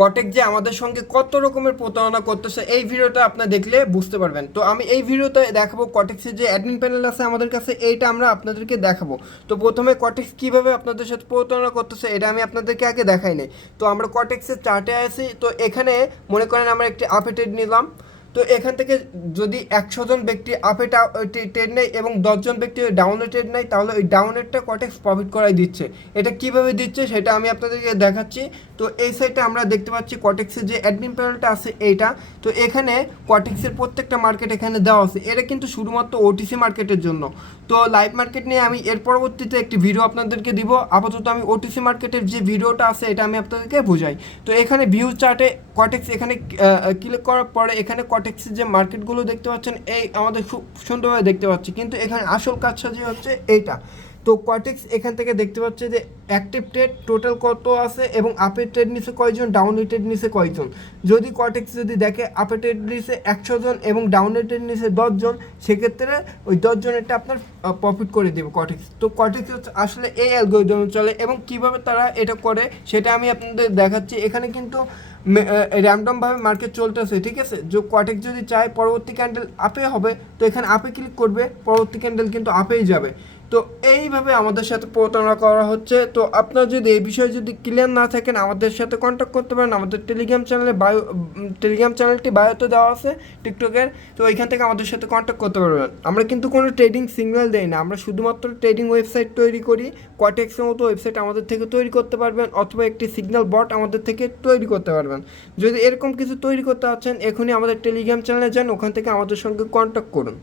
কটেক যে আমাদের সঙ্গে কত রকমের প্রতারণা করতেছে এই ভিডিওটা আপনি দেখলে বুঝতে পারবেন। তো আমি এই ভিডিওতে দেখাবো কটেক্সের যে অ্যাডমিন প্যানেল আছে আমাদের কাছে, এইটা আমরা আপনাদেরকে দেখাবো। তো প্রথমে কটেক্স কীভাবে আপনাদের সাথে প্রতারণা করতেছে এটা আমি আপনাদেরকে আগে দেখাই নাই। তো আমরা কটেক্সের চার্টে আসি, তো এখানে মনে করেন আমরা একটি আপে ট্রেড নিলাম। তো এখান থেকে যদি 100 জন ব্যক্তি আপে ট্রেড নেয় এবং 10 জন ব্যক্তি ডাউনে ট্রেড নেয়, তাহলে ওই ডাউনেরটা কটেক্স প্রফিট করাই দিচ্ছে। এটা কিভাবে দিচ্ছে সেটা আমি আপনাদেরকে দেখাচ্ছি। তো এই সাইডে আমরা দেখতে পাচ্ছি কটেক্সের যে অ্যাডমিন প্যানেলটা আছে এইটা। তো এখানে কটেক্সের প্রত্যেকটা মার্কেট এখানে দেওয়া আছে। এটা কিন্তু শুধুমাত্র ওটিসি মার্কেটের জন্য। তো লাইভ মার্কেট নিয়ে আমি এর পরবর্তীতে একটি ভিডিও আপনাদেরকে দিব। আপাতত আমি ওটিসি মার্কেটের যে ভিডিওটা আছে এটা আমি আপনাদেরকে বোঝাই। তো এখানে ভিউ চার্টে কটেক্স এখানে ক্লিক করার পরে এখানে কটেক্সের যে মার্কেটগুলো দেখতে পাচ্ছেন এই আমাদের খুব সুন্দরভাবে দেখতে পাচ্ছি, কিন্তু এখানে আসল কাজটা যে হচ্ছে এইটা। তো কটেক্স এখান থেকে দেখতে পাচ্ছে যে অ্যাক্টিভ ট্রেড টোটাল কত আছে এবং আপের ট্রেড নিছে কয়জন, ডাউনের ট্রেড নিছে কয়জন। যদি কটেক্স যদি দেখে আপের ট্রেড নিছে 100 জন এবং ডাউনের ট্রেড নিছে 10 জন, সেক্ষেত্রে ওই 10 জনেরটা আপনার প্রফিট করে দেবে কটেক্স। তো কটেক্স আসলে এই অ্যালগরিদমে চলে এবং কিভাবে তারা এটা করে সেটা আমি আপনাদের দেখাচ্ছি। এখানে কিন্তু র্যান্ডমভাবে মার্কেট চলতেছে, ঠিক আছে। যে কটেক্স যদি চায় পরবর্তী ক্যান্ডেল আপে হবে, তো এখানে আপে ক্লিক করবে, পরবর্তী ক্যান্ডেল কিন্তু আপেই যাবে। তো এইভাবে আমাদের সাথে প্রতারণা করা হচ্ছে। তো আপনার যদি এই বিষয়ে যদি ক্লিয়ার না থাকেন আমাদের সাথে কন্ট্যাক্ট করতে পারেন। আমাদের টেলিগ্রাম চ্যানেলটি বায়োতে দেওয়া আছে টিকটকের। তো ওইখান থেকে আমাদের সাথে কন্ট্যাক্ট করতে পারবেন। আমরা কিন্তু কোনো ট্রেডিং সিগন্যাল দেই না, আমরা শুধুমাত্র ট্রেডিং ওয়েবসাইট তৈরি করি। কটেক্সের মতো ওয়েবসাইট আমাদের থেকে তৈরি করতে পারবেন, অথবা একটি সিগন্যাল বট আমাদের থেকে তৈরি করতে পারবেন। যদি এরকম কিছু তৈরি করতে চাচ্ছেন এখনই আমাদের টেলিগ্রাম চ্যানেলে যান, ওখান থেকে আমাদের সঙ্গে কন্ট্যাক্ট করুন।